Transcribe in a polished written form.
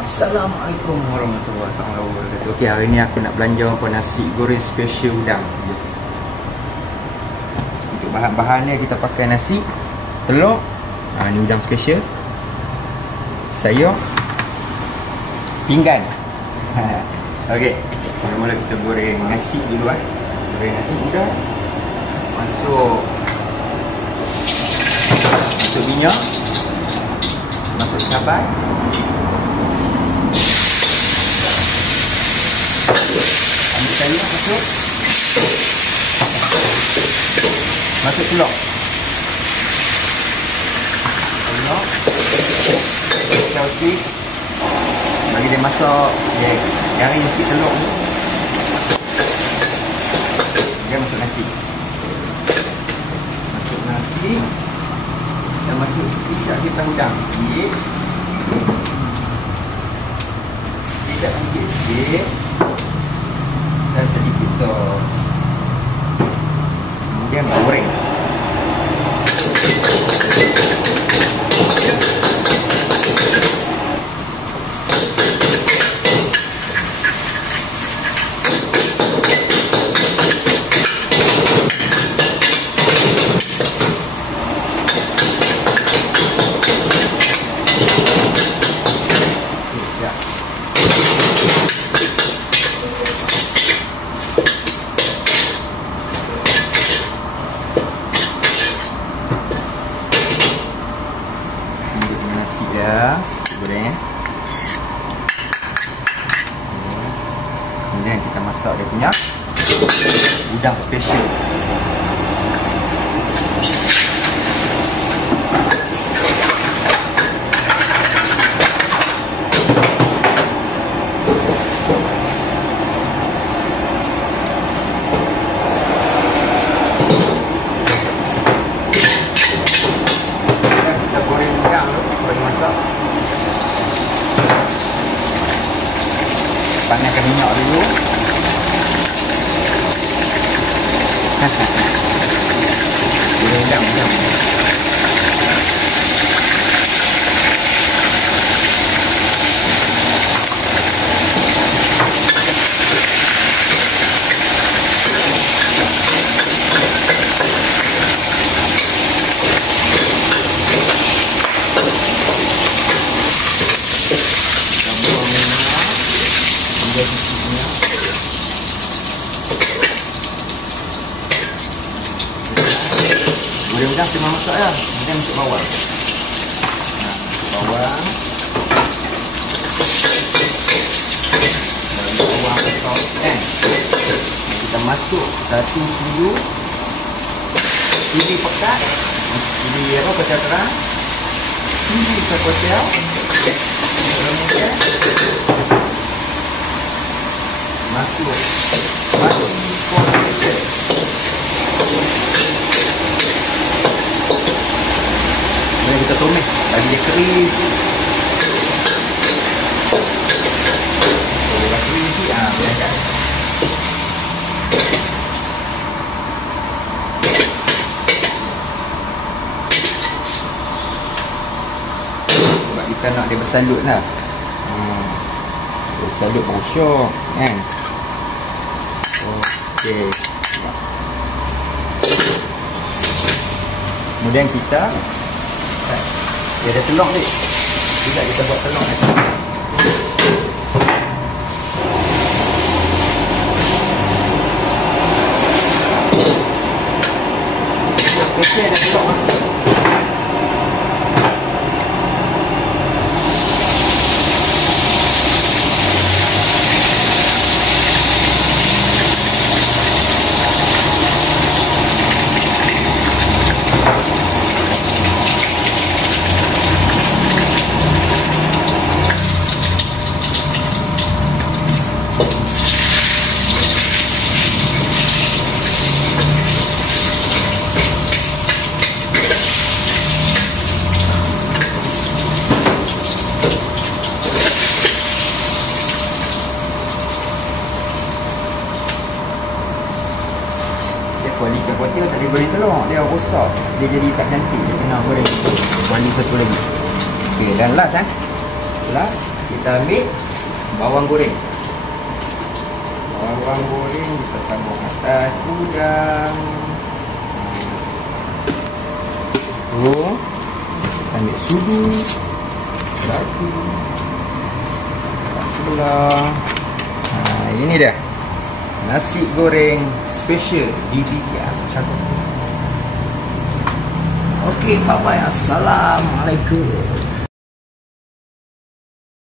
Assalamualaikum warahmatullahi wabarakatuh. Okey, hari ni aku nak belanja nasi goreng special udang. Untuk bahan-bahannya kita pakai nasi, telur, ni udang special, sayur, pinggan. Okey, mula-mula kita goreng nasi dulu Goreng nasi udang. Masuk minyak, masuk cabai, ambil sayur, masuk telur, kacau sikit, bagi dia masak, dia garing sikit telur ni, dia masuk nasi, dan masuk sikit kita udang sikit, tidak sikit dan sedikit sos. Kemudian goreng. Goreng. Kemudian kita masak dia punya udang special. Kita goreng udang tu, goreng masak. Panaskan minyak dulu. Udang. Udang cuma masak ya, kemudian masuk bawang. Bawang masuk, kita masuk satu cili pekat, cili apa kacang terang, cili kacang, kemudian masuk kemudian kita tumis bagi dia kering. Lepas kering sikit, biarkan. Sebab kita nak dia bersalut lah. Bersalut baru syok kan. Okey. Kemudian kita dia ada telur ni. Tidak kita buat telur ni. Okey, ada telur. Kualiti kuatir tak boleh goreng telur, dia rosak, dia jadi tak cantik, dia kena goreng kuali satu lagi. Okey, dan last kita ambil bawang goreng. Bawang goreng kita tambah atas udang. Oh, ambil sudu satu sebelah. Ini dia nasi goreng special DBTR macam tu. Okey, bye bye. Assalamualaikum.